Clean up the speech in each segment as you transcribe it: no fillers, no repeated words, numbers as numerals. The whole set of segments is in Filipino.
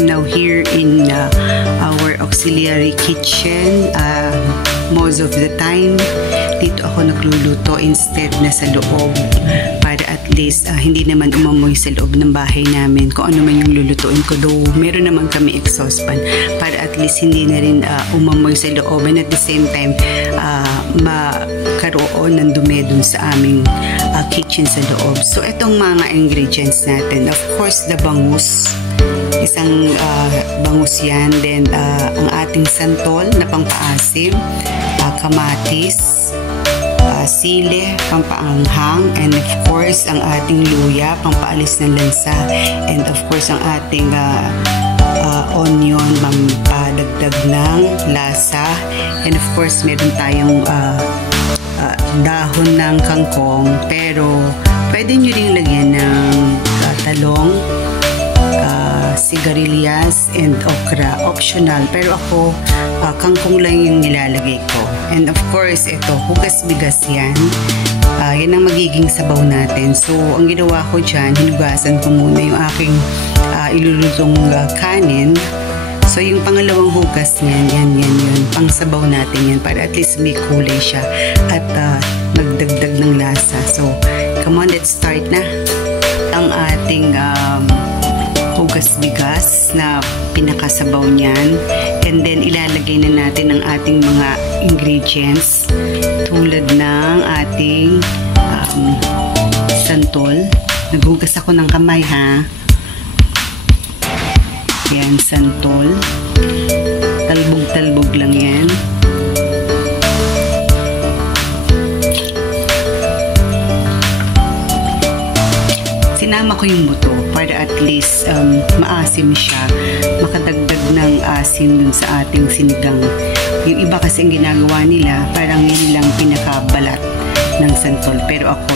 I'm now here in our auxiliary kitchen. Most of the time, dito ako nagluluto instead na sa loob. Para at least hindi naman umamoy sa loob ng bahay namin kung ano man yung lulutuin ko. Though meron naman kami exhaust fan para at least hindi na rin umamoy sa loob. And at the same time, makaroon ng dumi dun sa aming kitchen sa loob. So itong mga ingredients natin, of course the bangus. Isang bangus yan. Then ang ating santol na pampaasim, kamatis, sili, pampaanghang, and of course ang ating luya, pampaalis ng lansa, and of course ang ating onion, pampadagdag ng lasa, and of course meron tayong dahon ng kangkong, pero pwede nyo rin lagyan ng talong, sigarilyas, and okra. Optional, pero ako kangkong lang yung nilalagay ko. And of course, ito, hugas bigas yan. Yan ang magiging sabaw natin. So, ang ginawa ko dyan, hinugasan ko muna yung aking ilulutong kanin. So, yung pangalawang hugas niyan, yan. Pang sabaw natin yan para at least may kulay siya at magdagdag ng lasa. So, come on, let's start na. Ang ating hugas bigas na pinakasabaw niyan, and then ilalagay na natin ang ating mga ingredients tulad ng ating santol. Naghugas ako ng kamay, ha. Yan, santol, talbog lang yan. Sinama ko yung buto para at least maasim siya, makadagdag ng asim dun sa ating sinigang. Yung iba kasi ang ginagawa nila, parang yun lang pinakabalat ng santol. Pero ako,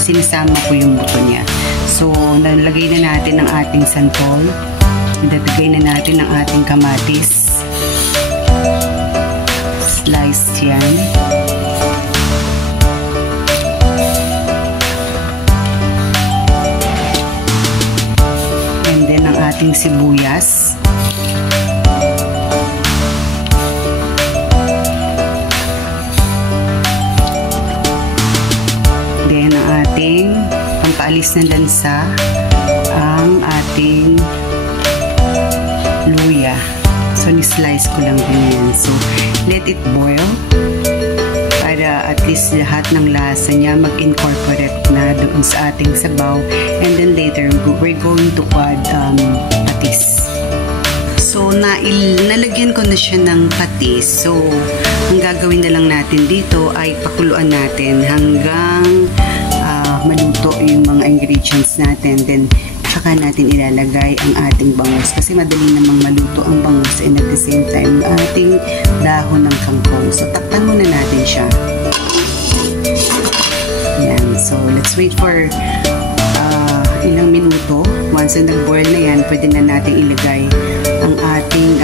sinasama ko yung buto niya. So, nalagay na natin ang ating santol. Nilagay na natin ang ating kamatis. Slice yan. Ating sibuyas, then ang ating pampaalis ng lansa, ang ating luya. So ni-slice ko lang din yan. So let it boil para at least lahat ng lasa niya mag-incorporate na doon sa ating sabaw, and then later we're going to add patis. So nalagyan ko na siya ng patis. So ang gagawin na lang natin dito ay pakuluan natin hanggang maluto yung mga ingredients natin, then saka natin ilalagay ang ating bangus kasi madali namang maluto ang bangus, and at the same time ating dahon ng kangkong. So takpan muna natin siya. Yan. So let's wait for ilang minuto. Once na nag-boil na yan, pwede na natin ilagay ang ating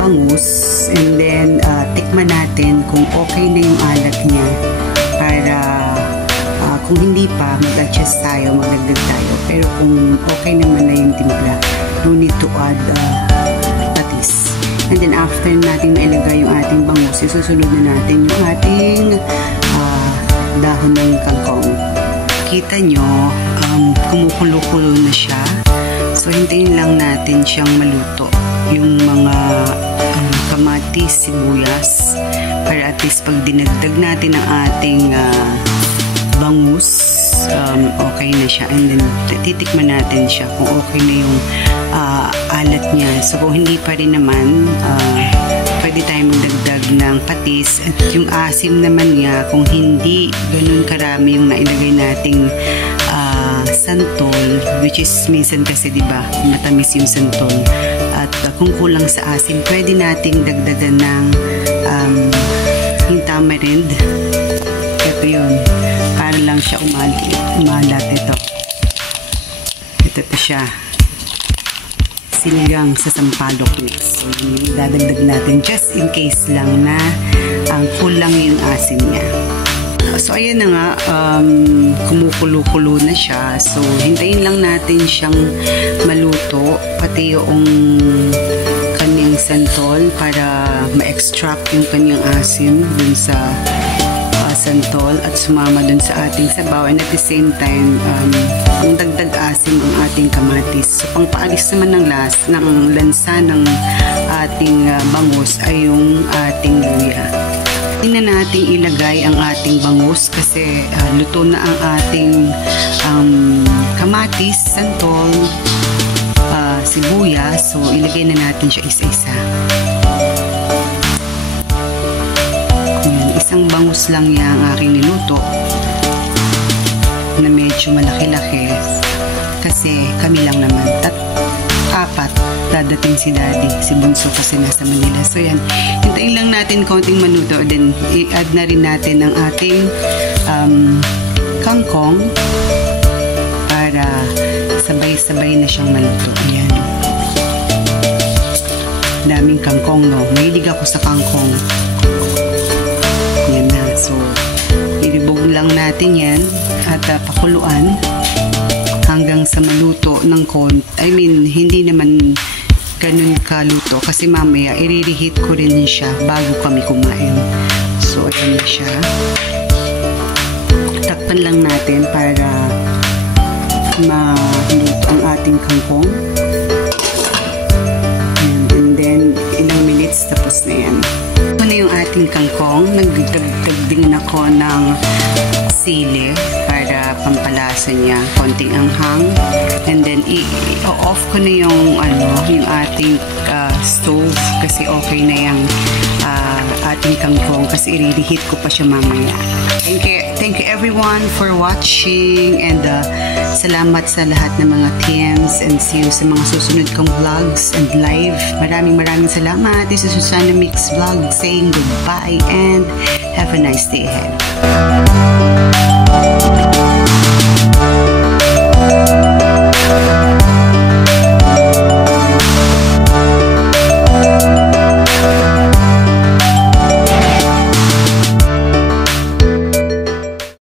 bangus, and then tikman natin kung okay na yung alat niya para kung hindi pa, mag-adjust tayo, magdagdag tayo. Pero kung okay naman na yung timpla, no need to add patis. And then after natin mailagay yung ating bangus, isusunod na natin yung ating dahon ng kangkong. Kita nyo, kumukulo-kulo na siya. So hintayin lang natin siyang maluto. Yung mga kamatis, sibuyas, para at least pag dinagdag natin ang ating bangus, okay na siya, and then titikman natin siya kung okay na yung alat niya. So kung hindi pa rin naman, pwede tayo magdagdag ng patis, at yung asim naman niya, kung hindi ganun karami yung nailagay nating santol, which is minsan kasi diba matamis yung santol, at kung kulang sa asim, pwede nating dagdagan ng yung tamarind. Ito yun, para lang siya umalat. Ito siya, sinigang sa sampalok mix. So dadagdag natin just in case lang na ang kulang yung asim niya. So ayan na nga, kumukulo-kulo na siya. So hintayin lang natin siyang maluto, pati yung kanyang santol para ma-extract yung kanyang asim dun sa santol at sumama dun sa ating sabaw, and at the same time ang dagdag asim ang ating kamatis. So pangpaalis naman ng lansa ng ating bangus ay yung ating luya. Hindi na natin ilagay ang ating bangus kasi luto na ang ating kamatis, santol, sibuyas. So ilagay na natin siya isa-isa. Isang bangus lang yan ang aking niluto na medyo malaki-laki kasi kami lang naman. Apat dadating si daddy, si bunso kasi nasa Manila. So yan, hintayin lang natin konting maluto, then i-add na rin natin ang ating kangkong para sabay-sabay na siyang maluto. Ayan, daming kangkong, no? Mahilig ako sa kangkong. Yan na. So ilibog lang natin yan at pakuluan hanggang sa maluto ng hindi naman ganun kaluto kasi mamaya i-reheat ko rin siya bago kami kumain. So ayan na siya. Takpan lang natin para maluto ang ating kangkong. And then ilang minutes tapos na yan. Ito na yung ating kangkong. Nagdagdag din ako ng sili para pampalasa niya, konting anghang, and then i-off ko na yung ating stove kasi okay na yung ating kangkong kasi i-reheat ko pa siya mamaya. Thank you everyone for watching, and salamat sa lahat ng mga teams, and see you sa mga susunod kong vlogs and live. Maraming salamat. This is Susana Mix Vlog saying goodbye and have a nice day ahead.